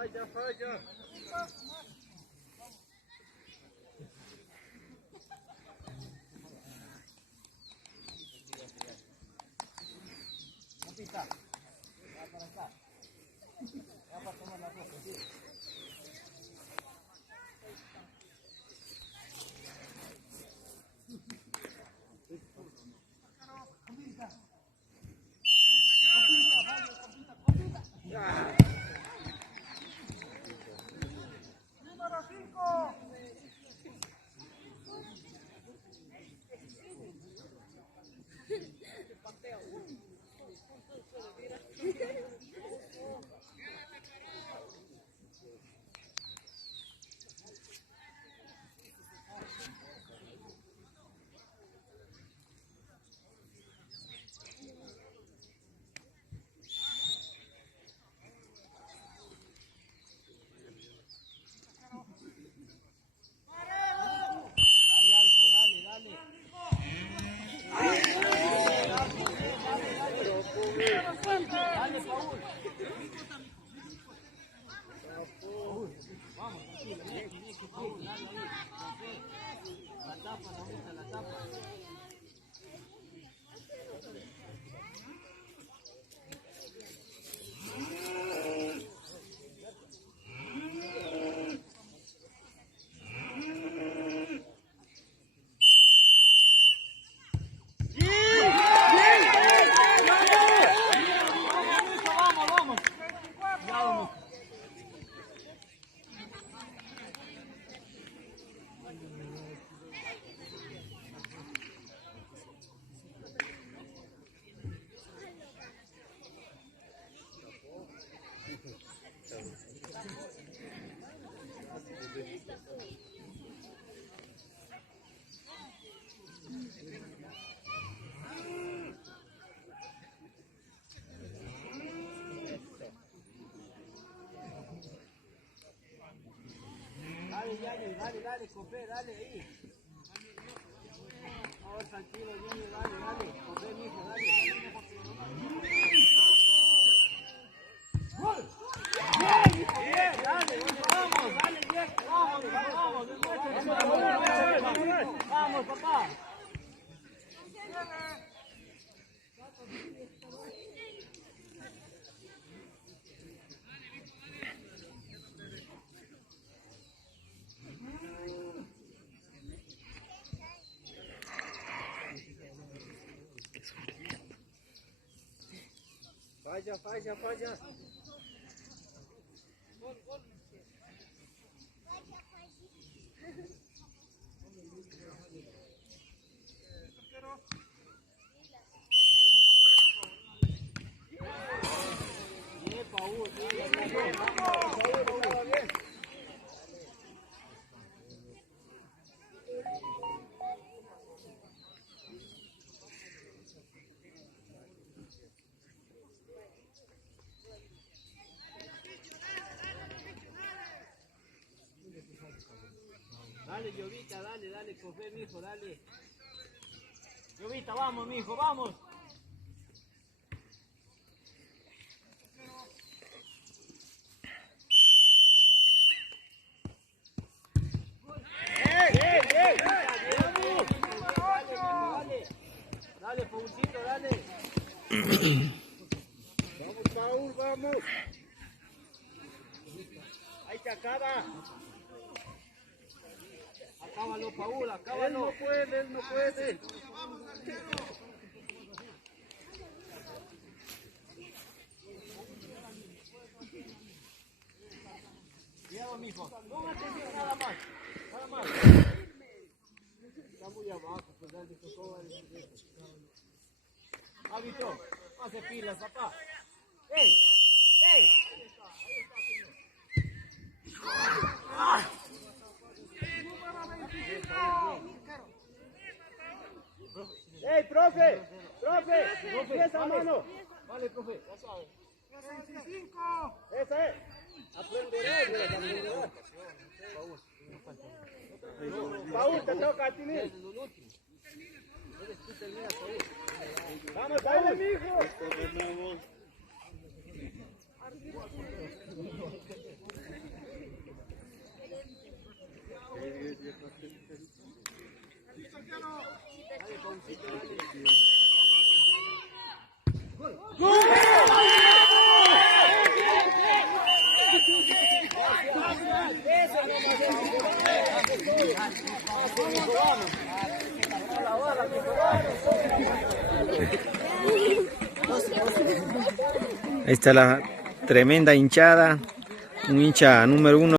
Falla, falla. Capita, va para acá. Va para tomar la foto, sí. Número 5. Dale, Paul. Vamos, tranquilo, bien, Paul, dale ahí. La tapa, la tapa. Dale, Cofé, dale ahí. Ahora tranquilo, Ñaño, dale, Cofé, mijo, dale. ¡Gol! Bien, dale, vamos, dale, bien, vamos, papá. Falla. Gol. Bien, Paul, bien. Paul, bien. Dale, Llovita, dale, Cofé, mijo, dale. Llovita, vamos, mijo, vamos. Dale, Paulcito, dale. Vamos, Paul, vamos. Ahí te acaba. Acábalo, Paul, acábalo. Él no puede. Cuidado, mijo. No atención, nada más. Está muy abajo, pues dale, todo el... Árbitro, hace pilas, papá. ¡Ey! Ahí está, señor. Número 25. ¡Ey, profe! ¡Esa mano! Vale, profe, ya sabe. 25. ¡Esa es! Aprenderás. Paul, te toca a ti mismo. Vamos, dale, mijo. Ahí está la tremenda hinchada, un hincha número 1.